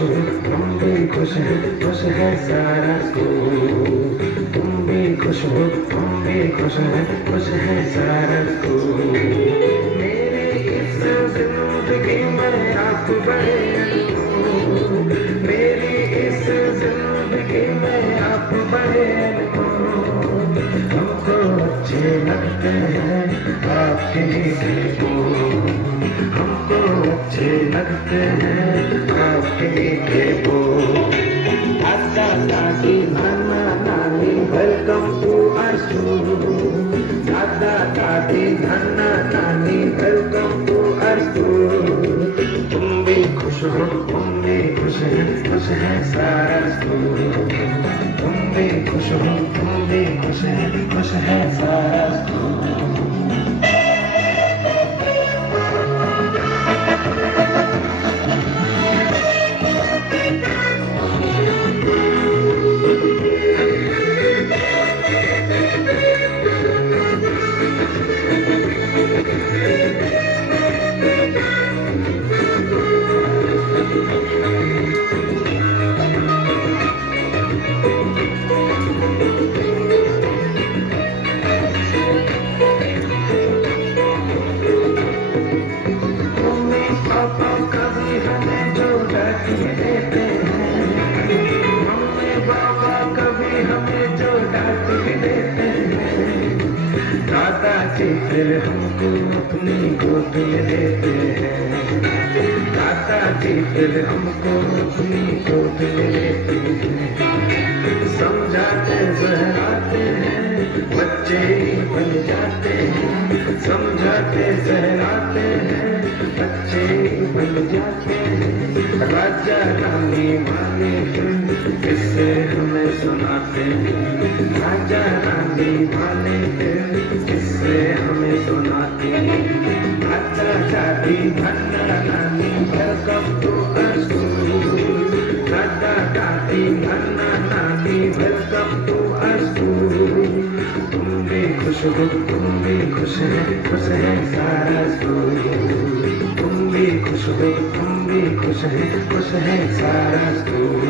खुश हो, हम भी खुश है सारा स्कूल। तुम भी खुश हो, हम भी खुश है सारा स्कूल। मेरी इस जिंदगी में आप बड़े अनमोल, मेरी इस जिंदगी में आप बड़े अनमोल। हमको अच्छे लगते हैं आपके मीठे बोल, हमको अच्छे लगते हैं आपके मीठे बोल। दादा दादी नाना नानी वेलकम टू आवर स्कूल, दादा दादी नाना नानी वेलकम टू आवर स्कूल। तुम भी खुश हो, हम भी खुश है सारा स्कूल। तुम भी खुश हो, तुम भी खुश है सारा स्कूल। पापा कभी हमें जो डांट देते हैं, मम्मी पापा कभी हमें जो डांट भी देते हैं, दादाजी फिर हमको अपनी गोद में लेते हैं, दादाजी फिर हमको अपनी गोद में लेते हैं। समझाते सहराते हैं बच्चे ही बन जाते हैं, समझाते सहराते हैं बच्चे बन जाते हैं। राजा रानी वाले फिल्म किससे हमें सुनाते हैं, राजा रानी वाले फिल्म किससे हमें सुनाते हैं। दादा दादी नाना नानी वेलकम टू आवर स्कूल, दादा दादी नाना नानी वेलकम टू आवर स्कूल। तुम भी खुश हो, तुम भी खुश है सारा स्कूल। तुम भी खुश हो, तुम भी खुश है सारा स्कूल।